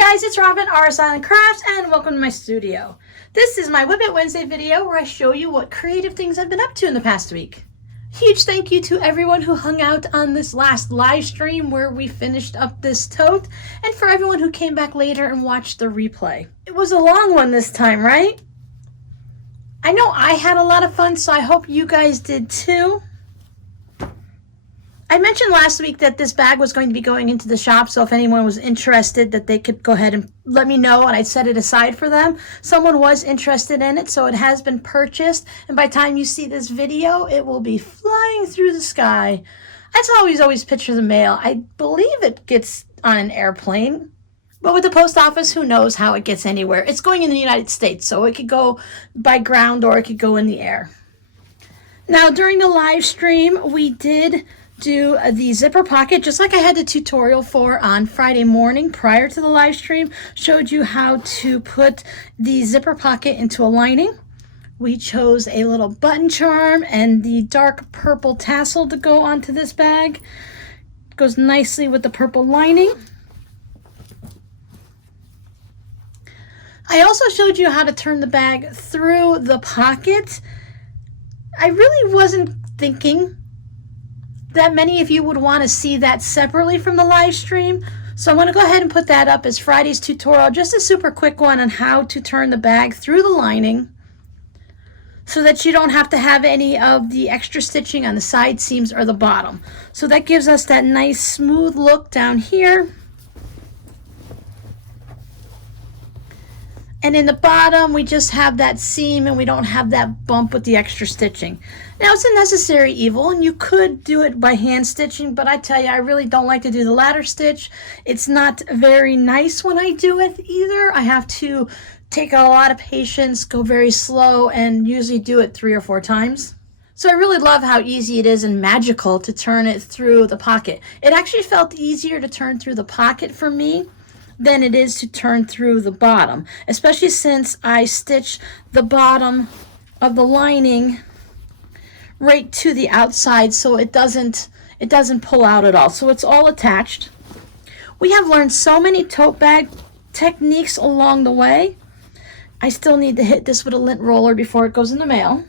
guys, it's Robin, R Silent Crafts, and welcome to my studio. This is my WiP It Wednesday video where I show you what creative things I've been up to in the past week. Huge thank you to everyone who hung out on this last live stream where we finished up this tote, and for everyone who came back later and watched the replay. It was a long one this time, right? I know I had a lot of fun, so I hope you guys did too. I mentioned last week that this bag was going to be going into the shop, so if anyone was interested that they could go ahead and let me know and I'd set it aside for them. Someone was interested in it, so it has been purchased, and by the time you see this video, it will be flying through the sky. I always picture the mail. I believe it gets on an airplane, but with the post office, who knows how it gets anywhere. It's going in the United States, so it could go by ground or it could go in the air. Now, during the live stream, we did do the zipper pocket just like I had the tutorial for on Friday morning prior to the live stream. Showed you how to put the zipper pocket into a lining. We chose a little button charm and the dark purple tassel to go onto this bag. It goes nicely with the purple lining. I also showed you how to turn the bag through the pocket. I really wasn't thinking that many of you would want to see that separately from the live stream. So I'm going to go ahead and put that up as Friday's tutorial, just a super quick one on how to turn the bag through the lining so that you don't have to have any of the extra stitching on the side seams or the bottom. So that gives us that nice smooth look down here. And in the bottom, we just have that seam and we don't have that bump with the extra stitching. Now, it's a necessary evil, and you could do it by hand stitching, but I tell you, I really don't like to do the ladder stitch. It's not very nice when I do it either. I have to take a lot of patience, go very slow, and usually do it 3 or 4 times. So I really love how easy it is and magical to turn it through the pocket. It actually felt easier to turn through the pocket for me than it is to turn through the bottom, especially since I stitch the bottom of the lining right to the outside, so it doesn't pull out at all. So it's all attached. We have learned so many tote bag techniques along the way. I still need to hit this with a lint roller before it goes in the mail.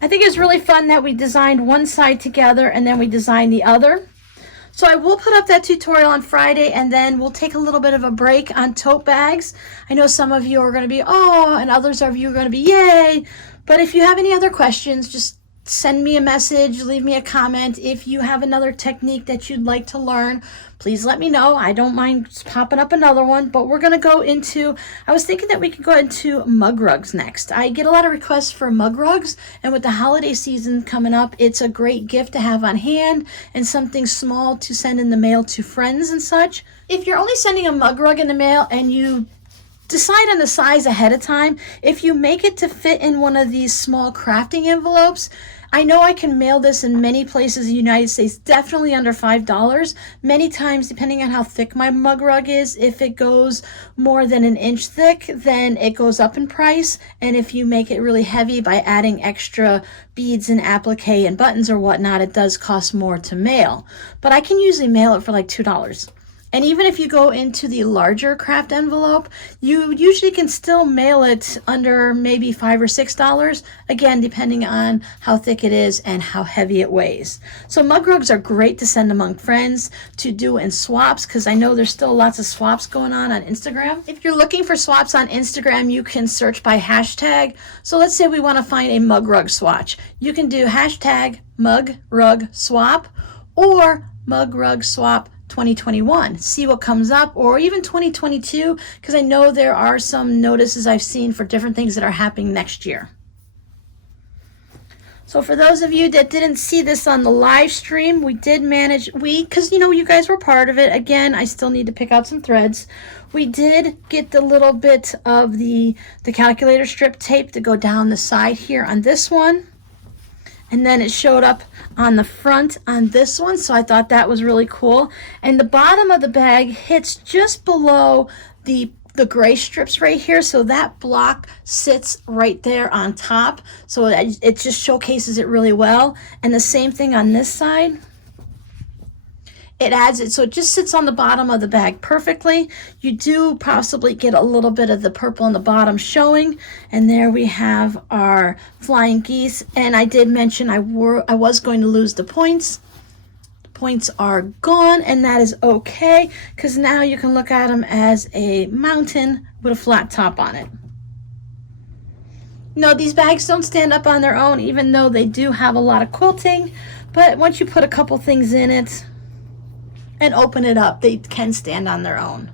I think it's really fun that we designed one side together and then we designed the other. So I will put up that tutorial on Friday, and then we'll take a little bit of a break on tote bags. I know some of you are going to be, oh, and others of you are going to be, yay. But if you have any other questions, just send me a message, leave me a comment. If you have another technique that you'd like to learn, please let me know. I don't mind popping up another one, but we're going to go into, I was thinking that we could go into mug rugs next. I get a lot of requests for mug rugs, and with the holiday season coming up, it's a great gift to have on hand and something small to send in the mail to friends and such. If you're only sending a mug rug in the mail and you decide on the size ahead of time, if you make it to fit in one of these small crafting envelopes, I know I can mail this in many places in the United States, definitely under $5. Many times, depending on how thick my mug rug is, if it goes more than an inch thick, then it goes up in price. And if you make it really heavy by adding extra beads and applique and buttons or whatnot, it does cost more to mail. But I can usually mail it for like $2. And even if you go into the larger craft envelope, you usually can still mail it under maybe $5 or $6, again, depending on how thick it is and how heavy it weighs. So mug rugs are great to send among friends, to do in swaps, because I know there's still lots of swaps going on Instagram. If you're looking for swaps on Instagram, you can search by hashtag. So let's say we want to find a mug rug swatch. You can do hashtag mug rug swap or mug rug swap 2021, see what comes up, or even 2022, because I know there are some notices I've seen for different things that are happening next year. So for those of you that didn't see this on the live stream, we did manage, because you know you guys were part of it. Again, I still need to pick out some threads. We did get the little bit of the calculator strip tape to go down the side here on this one. And then it showed up on the front on this one, so I thought that was really cool. And the bottom of the bag hits just below the gray strips right here, so that block sits right there on top, so it just showcases it really well. And the same thing on this side. it adds it so it just sits on the bottom of the bag perfectly. You do possibly get a little bit of the purple on the bottom showing, and there we have our flying geese. And I did mention I was going to lose the points. The points are gone, and that is okay, because now you can look at them as a mountain with a flat top on it. No, these bags don't stand up on their own, even though they do have a lot of quilting, but once you put a couple things in it and open it up, they can stand on their own.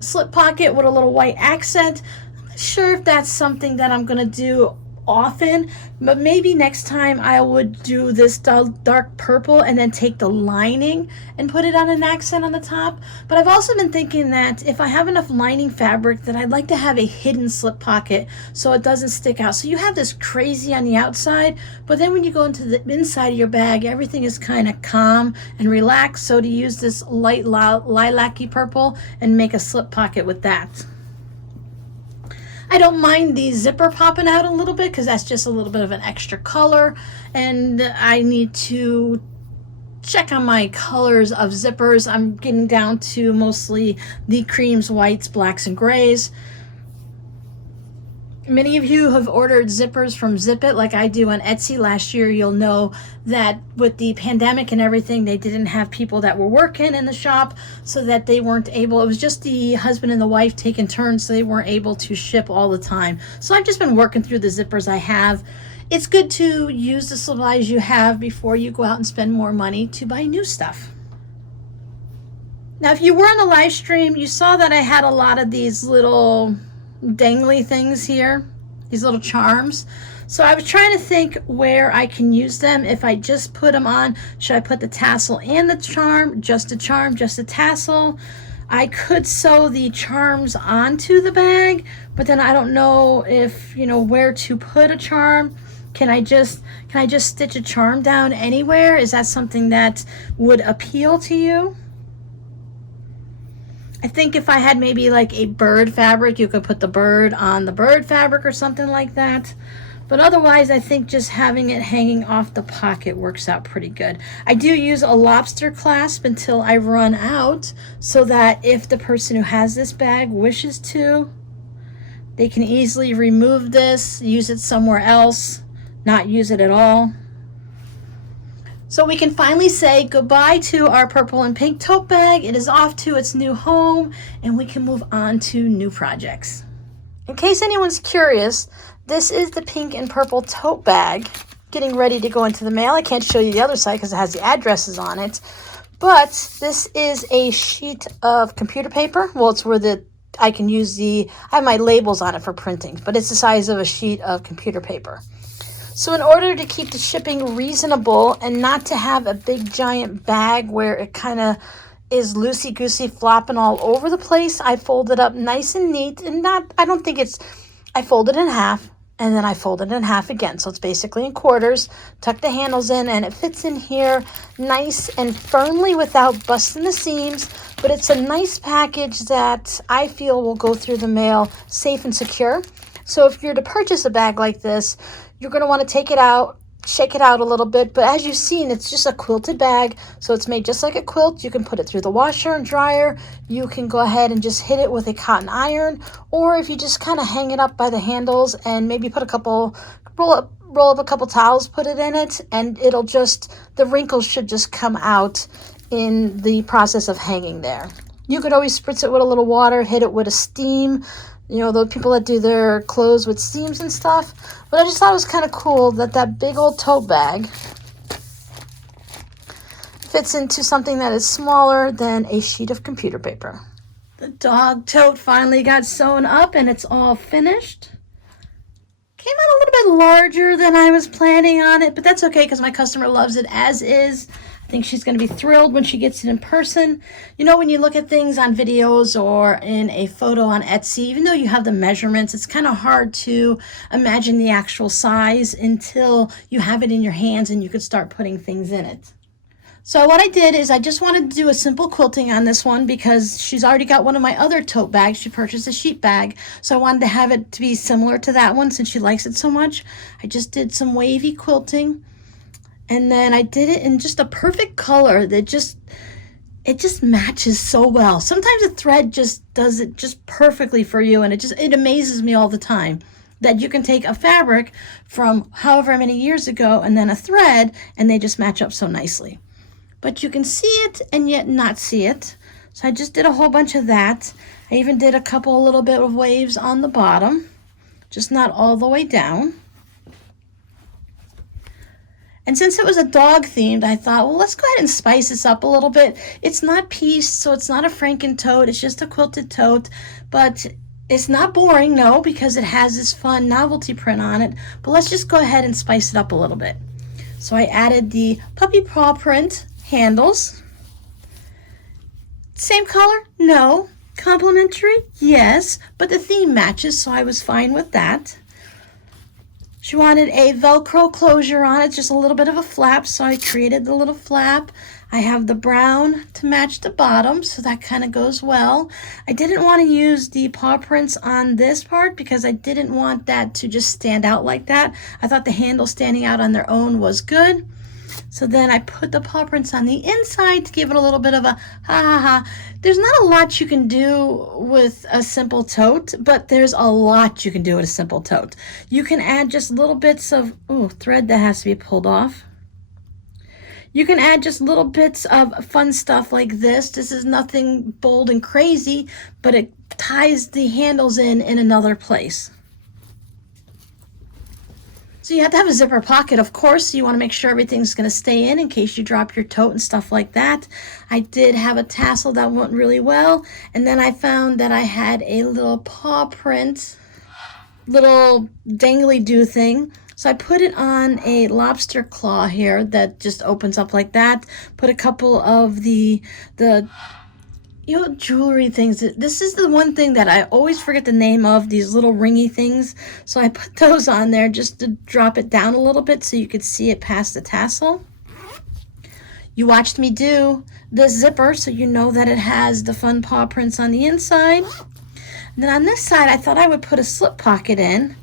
Slip pocket with a little white accent. I'm not sure if that's something that I'm going to do often, but maybe next time I would do this dark purple and then take the lining and put it on an accent on the top. But I've also been thinking that if I have enough lining fabric, that I'd like to have a hidden slip pocket so it doesn't stick out. So you have this crazy on the outside, but then when you go into the inside of your bag, everything is kind of calm and relaxed. So to use this light lilac-y purple and make a slip pocket with that. I don't mind the zipper popping out a little bit because that's just a little bit of an extra color, and I need to check on my colors of zippers. I'm getting down to mostly the creams, whites, blacks, and grays. Many of you have ordered zippers from Zip It like I do on Etsy. Last year, you'll know that with the pandemic and everything, they didn't have people that were working in the shop, so that they weren't able, it was just the husband and the wife taking turns, so they weren't able to ship all the time. So I've just been working through the zippers I have. It's good to use the supplies you have before you go out and spend more money to buy new stuff. Now, if you were on the live stream, you saw that I had a lot of these little dangly things here, these little charms. So I was trying to think where I can use them. If I just put them on, should I put the tassel and the charm, just a tassel? I could sew the charms onto the bag, but then I don't know if, where to put a charm. Can I just stitch a charm down anywhere? Is that something that would appeal to you? I think if I had maybe like a bird fabric, you could put the bird on the bird fabric or something like that. But otherwise, I think just having it hanging off the pocket works out pretty good. I do use a lobster clasp until I run out, so that if the person who has this bag wishes to, they can easily remove this, use it somewhere else, not use it at all. So we can finally say goodbye to our purple and pink tote bag. It is off to its new home, and we can move on to new projects. In case anyone's curious, this is the pink and purple tote bag getting ready to go into the mail. I can't show you the other side because it has the addresses on it, but this is a sheet of computer paper. Well, it's where I can use I have my labels on it for printing, but it's the size of a sheet of computer paper. So in order to keep the shipping reasonable and not to have a big giant bag where it kind of is loosey-goosey flopping all over the place, I fold it up nice and neat, and I fold it in half, and then I fold it in half again. So it's basically in quarters, tuck the handles in, and it fits in here nice and firmly without busting the seams. But it's a nice package that I feel will go through the mail safe and secure. So if you're to purchase a bag like this, you're going to want to take it out, shake it out a little bit. But as you've seen, it's just a quilted bag. So it's made just like a quilt. You can put it through the washer and dryer. You can go ahead and just hit it with a cotton iron. Or if you just kind of hang it up by the handles and maybe put roll up a couple towels, put it in it, and the wrinkles should just come out in the process of hanging there. You could always spritz it with a little water, hit it with a steam. The people that do their clothes with steams and stuff. But I just thought it was kind of cool that big old tote bag fits into something that is smaller than a sheet of computer paper. The dog tote finally got sewn up and it's all finished. Came out a little bit larger than I was planning on it, but that's okay because my customer loves it as is. I think she's going to be thrilled when she gets it in person. When you look at things on videos or in a photo on Etsy, even though you have the measurements, it's kind of hard to imagine the actual size until you have it in your hands and you could start putting things in it. So what I did is I just wanted to do a simple quilting on this one because she's already got one of my other tote bags. She purchased a sheet bag, so I wanted to have it to be similar to that one since she likes it so much. I just did some wavy quilting. And then I did it in just a perfect color that it just matches so well. Sometimes a thread just does it just perfectly for you, and it amazes me all the time that you can take a fabric from however many years ago and then a thread, and they just match up so nicely. But you can see it and yet not see it. So I just did a whole bunch of that. I even did a couple little bit of waves on the bottom, just not all the way down. And since it was a dog themed, I thought, well, let's go ahead and spice this up a little bit. It's not pieced, so it's not a Franken tote. It's just a quilted tote, but it's not boring, no, because it has this fun novelty print on it. But let's just go ahead and spice it up a little bit. So I added the puppy paw print handles. Same color? No. Complementary? Yes. But the theme matches, so I was fine with that. She wanted a Velcro closure on it, just a little bit of a flap, so I created the little flap. I have the brown to match the bottom, so that kind of goes well. I didn't want to use the paw prints on this part because I didn't want that to just stand out like that. I thought the handle standing out on their own was good. So then I put the paw prints on the inside to give it a little bit of a ha ha ha. There's not a lot you can do with a simple tote, but there's a lot you can do with a simple tote. You can add just little bits of thread that has to be pulled off. You can add just little bits of fun stuff like this. This is nothing bold and crazy, but it ties the handles in another place. So you have to have a zipper pocket, of course, so you want to make sure everything's going to stay in case you drop your tote and stuff like that. I did have a tassel that went really well, and then I found that I had a little paw print, little dangly-do thing. So I put it on a lobster claw here that just opens up like that. Put a couple of the jewelry things. This is the one thing that I always forget the name of, these little ringy things. So I put those on there just to drop it down a little bit so you could see it past the tassel. You watched me do the zipper, so you know that it has the fun paw prints on the inside. And then on this side, I thought I would put a slip pocket in.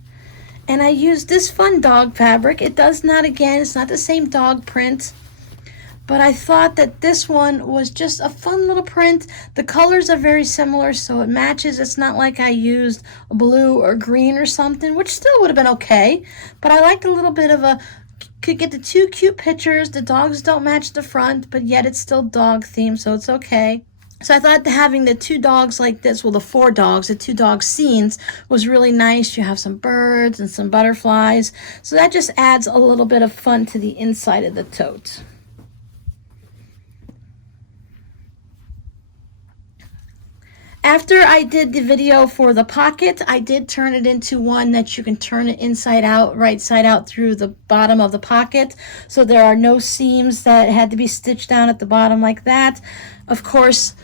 And I used this fun dog fabric. It does not, again, it's not the same dog print. But I thought that this one was just a fun little print. The colors are very similar, so it matches. It's not like I used blue or green or something, which still would have been okay. But I liked a little bit of could get the two cute pictures. The dogs don't match the front, but yet it's still dog themed, so it's okay. So I thought having the two dogs like this, well, the four dogs, the two dog scenes was really nice. You have some birds and some butterflies. So that just adds a little bit of fun to the inside of the tote. After I did the video for the pocket, I did turn it into one that you can turn it inside out, right side out through the bottom of the pocket. So there are no seams that had to be stitched down at the bottom like that. Of course,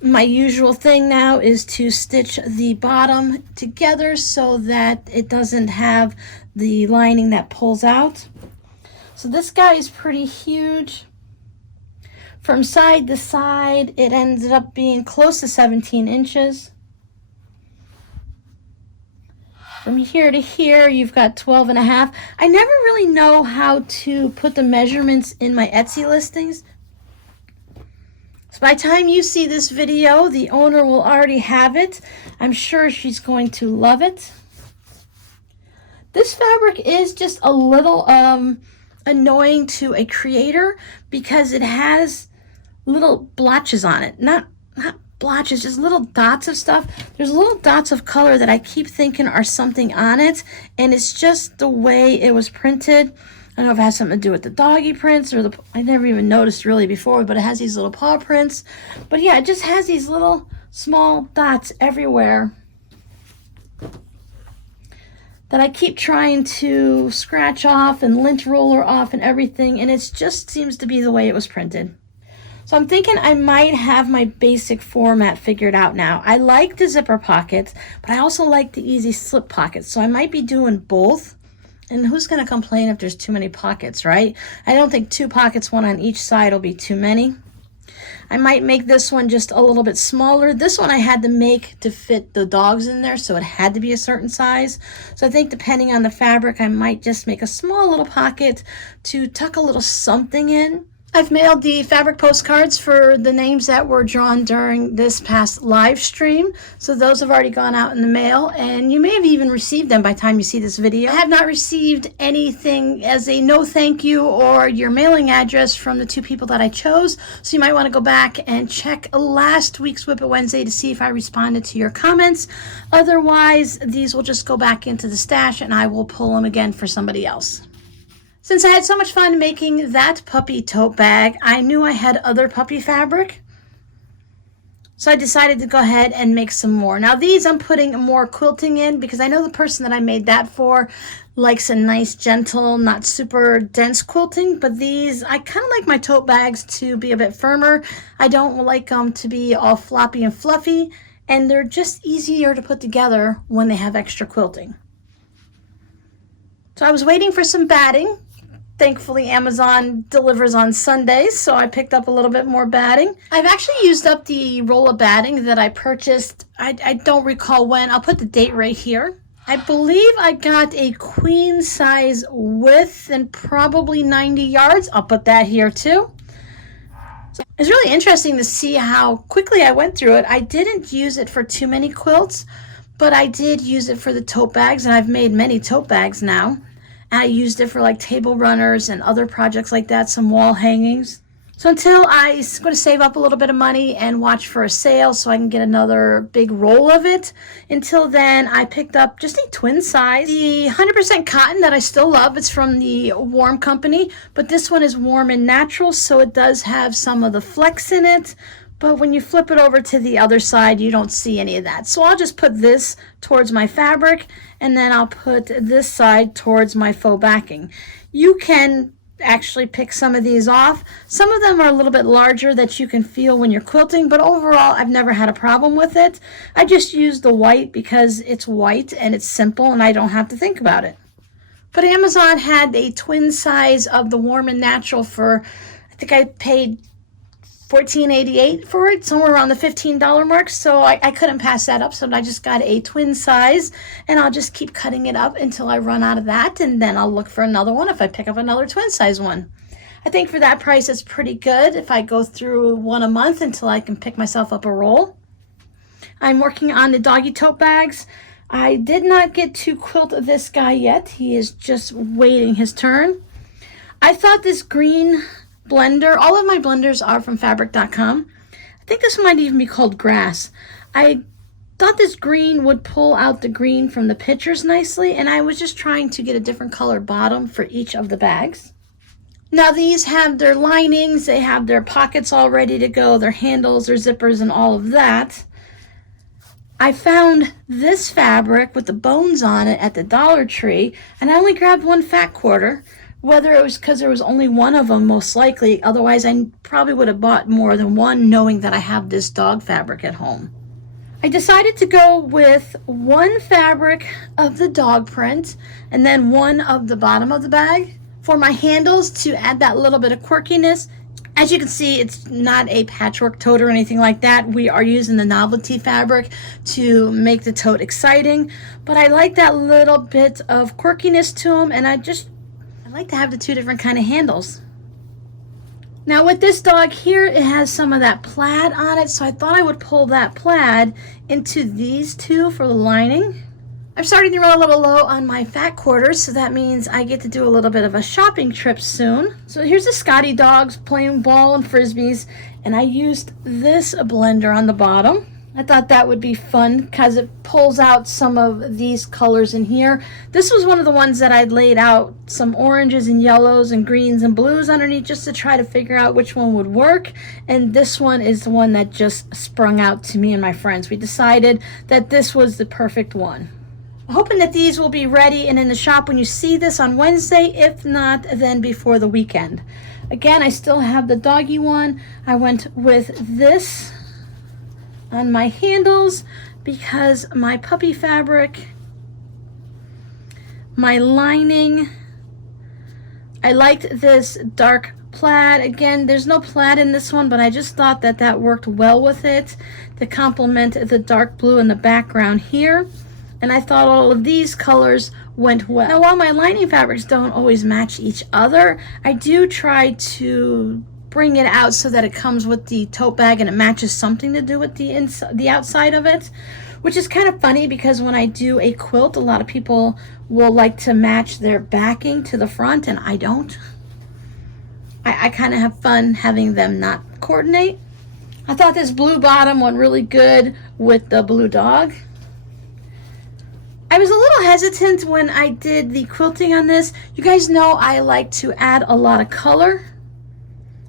my usual thing now is to stitch the bottom together so that it doesn't have the lining that pulls out. So this guy is pretty huge. From side to side, it ended up being close to 17 inches. From here to here, you've got 12 and a half. I never really know how to put the measurements in my Etsy listings. So by the time you see this video, the owner will already have it. I'm sure she's going to love it. This fabric is just a little annoying to a creator because it has little blotches on it. Not blotches, just little dots of stuff. There's little dots of color that I keep thinking are something on it, and it's just the way it was printed. I don't know if it has something to do with the doggy prints or I never even noticed really before, but it has these little paw prints. But yeah, it just has these little small dots everywhere that I keep trying to scratch off and lint roller off and everything, and it just seems to be the way it was printed. So I'm thinking I might have my basic format figured out now. I like the zipper pockets, but I also like the easy slip pockets. So I might be doing both. And who's going to complain if there's too many pockets, right? I don't think two pockets, one on each side, will be too many. I might make this one just a little bit smaller. This one I had to make to fit the dogs in there, so it had to be a certain size. So I think depending on the fabric, I might just make a small little pocket to tuck a little something in. I've mailed the fabric postcards for the names that were drawn during this past live stream. So those have already gone out in the mail, and you may have even received them by the time you see this video. I have not received anything as a no thank you or your mailing address from the two people that I chose. So you might want to go back and check last week's WiP It Wednesday to see if I responded to your comments. Otherwise, these will just go back into the stash and I will pull them again for somebody else. Since I had so much fun making that puppy tote bag, I knew I had other puppy fabric. So I decided to go ahead and make some more. Now these I'm putting more quilting in because I know the person that I made that for likes a nice, gentle, not super dense quilting. But these, I kind of like my tote bags to be a bit firmer. I don't like them to be all floppy and fluffy. And they're just easier to put together when they have extra quilting. So I was waiting for some batting. Thankfully, Amazon delivers on Sundays, so I picked up a little bit more batting. I've actually used up the roll of batting that I purchased. I don't recall when. I'll put the date right here. I believe I got a queen size width and probably 90 yards. I'll put that here too. So it's really interesting to see how quickly I went through it. I didn't use it for too many quilts, but I did use it for the tote bags, and I've made many tote bags now. And I used it for like table runners and other projects like that, some wall hangings. So until I'm going to save up a little bit of money and watch for a sale so I can get another big roll of it. Until then, I picked up just a twin size. The 100% cotton that I still love, it's from the Warm Company, but this one is warm and natural, so it does have some of the flex in it. But when you flip it over to the other side, you don't see any of that. So I'll just put this towards my fabric, and then I'll put this side towards my faux backing. You can actually pick some of these off. Some of them are a little bit larger that you can feel when you're quilting, but overall, I've never had a problem with it. I just use the white because it's white and it's simple and I don't have to think about it. But Amazon had a twin size of the Warm and Natural for, I think I paid $14.88 for it, somewhere around the $15 mark, so I couldn't pass that up, so I just got a twin size, and I'll just keep cutting it up until I run out of that, and then I'll look for another one if I pick up another twin size one. I think for that price, it's pretty good if I go through one a month until I can pick myself up a roll. I'm working on the doggy tote bags. I did not get to quilt this guy yet. He is just waiting his turn. I thought this green blender, all of my blenders are from fabric.com. I think this might even be called grass. I thought this green would pull out the green from the pictures nicely, and I was just trying to get a different color bottom for each of the bags. Now these have their linings, they have their pockets all ready to go, their handles, their zippers, and all of that. I found this fabric with the bones on it at the Dollar Tree, and I only grabbed one fat quarter. Whether it was because there was only one of them, most likely. Otherwise, I probably would have bought more than one, knowing that I have this dog fabric at home. I decided to go with one fabric of the dog print and then one of the bottom of the bag for my handles to add that little bit of quirkiness. As you can see, it's not a patchwork tote or anything like that. We are using the novelty fabric to make the tote exciting, but I like that little bit of quirkiness to them, and I like to have the two different kind of handles. Now with this dog here, it has some of that plaid on it, so I thought I would pull that plaid into these two for the lining. I'm starting to run a little low on my fat quarters, so that means I get to do a little bit of a shopping trip soon. So here's the Scotty dogs playing ball and frisbees, and I used this blender on the bottom. I thought that would be fun because it pulls out some of these colors in here. This was one of the ones that I'd laid out some oranges and yellows and greens and blues underneath just to try to figure out which one would work. And this one is the one that just sprung out to me and my friends. We decided that this was the perfect one. I'm hoping that these will be ready and in the shop when you see this on Wednesday. If not, then before the weekend. Again, I still have the doggy one. I went with this on my handles because my puppy fabric, my lining, I liked this dark plaid. Again, there's no plaid in this one, but I just thought that that worked well with it to complement the dark blue in the background here. And I thought all of these colors went well. Now, while my lining fabrics don't always match each other, I do try to bring it out so that it comes with the tote bag and it matches something to do with the outside of it, which is kind of funny because when I do a quilt, a lot of people will like to match their backing to the front, and I don't. I kind of have fun having them not coordinate. I thought this blue bottom went really good with the blue dog. I was a little hesitant when I did the quilting on this. You guys know I like to add a lot of color.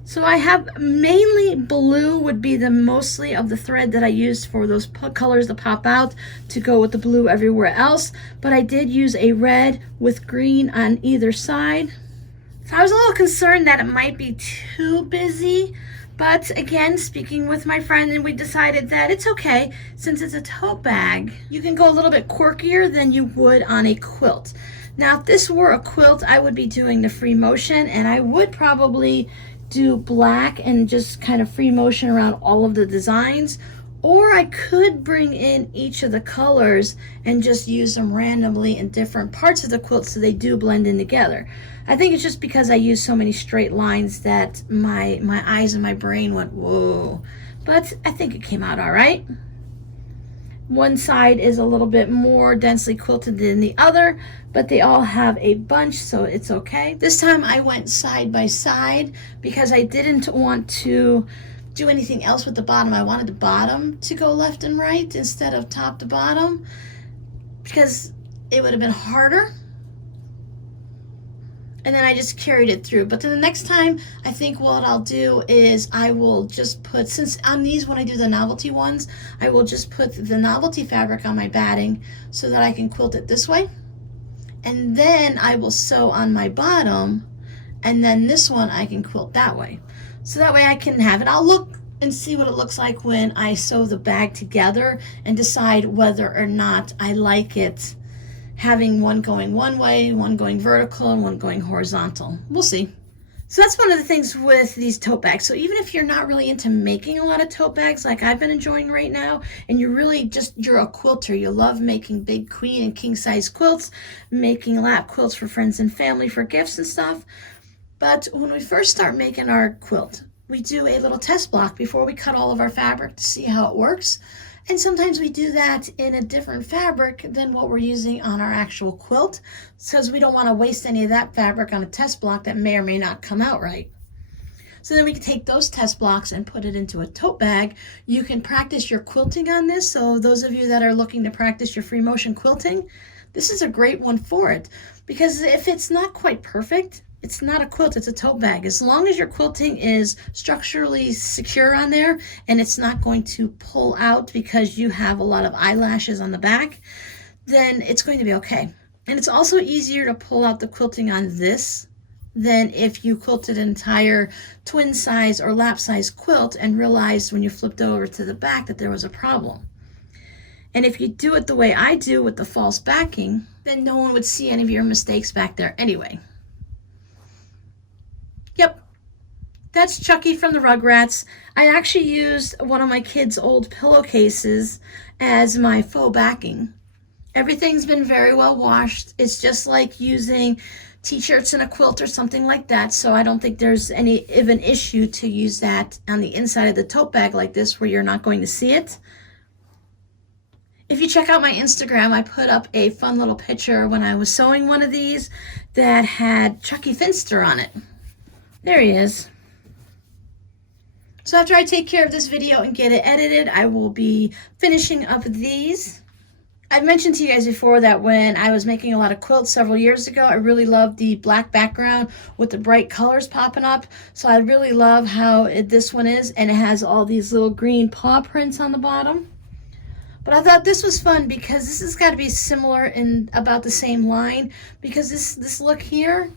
So I have mainly blue would be the mostly of the thread that I used for those colors to pop out to go with the blue everywhere else. But I did use a red with green on either side. So I was a little concerned that it might be too busy. But again, speaking with my friend, and we decided that it's okay, since it's a tote bag, you can go a little bit quirkier than you would on a quilt. Now, if this were a quilt, I would be doing the free motion, and I would probably do black and just kind of free motion around all of the designs. Or I could bring in each of the colors and just use them randomly in different parts of the quilt so they do blend in together. I think it's just because I use so many straight lines that my eyes and my brain went, whoa. But I think it came out all right. One side is a little bit more densely quilted than the other, but they all have a bunch, so it's okay. This time I went side by side because I didn't want to do anything else with the bottom. I wanted the bottom to go left and right instead of top to bottom because it would have been harder. And then I just carried it through. But then the next time, I think what I'll do is I will just put, since on these when I do the novelty ones, I will just put the novelty fabric on my batting so that I can quilt it this way. And then I will sew on my bottom, and then this one I can quilt that way. So that way I can have it. I'll look and see what it looks like when I sew the bag together and decide whether or not I like it having one going one way, one going vertical, and one going horizontal. We'll see. So that's one of the things with these tote bags. So even if you're not really into making a lot of tote bags like I've been enjoying right now, and you're a quilter, you love making big queen and king size quilts, making lap quilts for friends and family for gifts and stuff. But when we first start making our quilt, we do a little test block before we cut all of our fabric to see how it works. And sometimes we do that in a different fabric than what we're using on our actual quilt, because we don't want to waste any of that fabric on a test block that may or may not come out right. So then we can take those test blocks and put it into a tote bag. You can practice your quilting on this. So those of you that are looking to practice your free motion quilting, this is a great one for it. Because if it's not quite perfect, it's not a quilt, it's a tote bag. As long as your quilting is structurally secure on there and it's not going to pull out because you have a lot of eyelashes on the back, then it's going to be okay. And it's also easier to pull out the quilting on this than if you quilted an entire twin size or lap size quilt and realized when you flipped over to the back that there was a problem. And if you do it the way I do with the false backing, then no one would see any of your mistakes back there anyway. Yep, that's Chucky from the Rugrats. I actually used one of my kids' old pillowcases as my faux backing. Everything's been very well washed. It's just like using t-shirts in a quilt or something like that, so I don't think there's any of an issue to use that on the inside of the tote bag like this where you're not going to see it. If you check out my Instagram, I put up a fun little picture when I was sewing one of these that had Chucky Finster on it. There he is. So after I take care of this video and get it edited, I will be finishing up these. I've mentioned to you guys before that when I was making a lot of quilts several years ago, I really loved the black background with the bright colors popping up. So I really love how this one is, and it has all these little green paw prints on the bottom. But I thought this was fun because this has got to be similar in about the same line, because this look here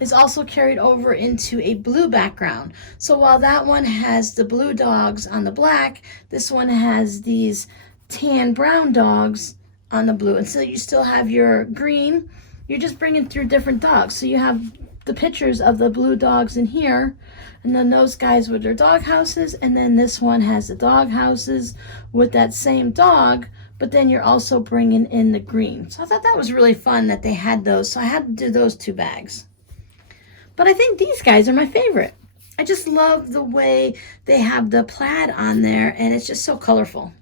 is also carried over into a blue background. So while that one has the blue dogs on the black, this one has these tan brown dogs on the blue. And so you still have your green, you're just bringing through different dogs. So you have the pictures of the blue dogs in here, and then those guys with their dog houses, and then this one has the dog houses with that same dog, but then you're also bringing in the green. So I thought that was really fun that they had those, so I had to do those 2 bags. But I think these guys are my favorite. I just love the way they have the plaid on there, and it's just so colorful.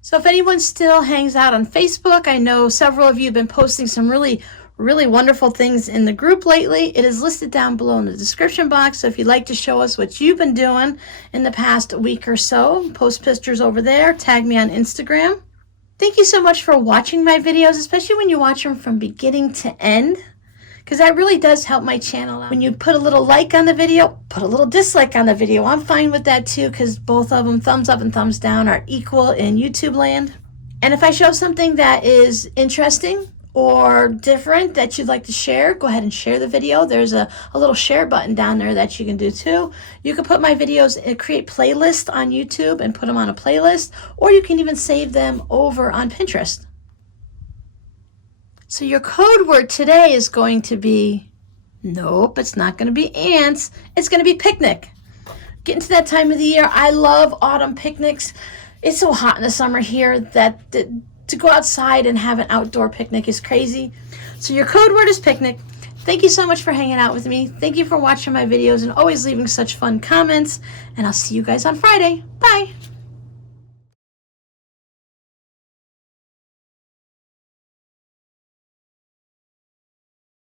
So if anyone still hangs out on Facebook, I know several of you have been posting some really wonderful things in the group lately. It is listed down below in the description box, so if you'd like to show us what you've been doing in the past week or so, post pictures over there, tag me on Instagram. Thank you so much for watching my videos, especially when you watch them from beginning to end, because that really does help my channel out. When you put a little like on the video, put a little dislike on the video. I'm fine with that too, because both of them, thumbs up and thumbs down, are equal in YouTube land. And if I show something that is interesting or different that you'd like to share, go ahead and share the video. There's a little share button down there that you can do too. You can put my videos and create playlists on YouTube and put them on a playlist, or you can even save them over on Pinterest. So your code word today is going to be, nope, it's not going to be ants. It's going to be picnic. Getting to that time of the year, I love autumn picnics. It's so hot in the summer here that to go outside and have an outdoor picnic is crazy. So your code word is picnic. Thank you so much for hanging out with me. Thank you for watching my videos and always leaving such fun comments. And I'll see you guys on Friday. Bye.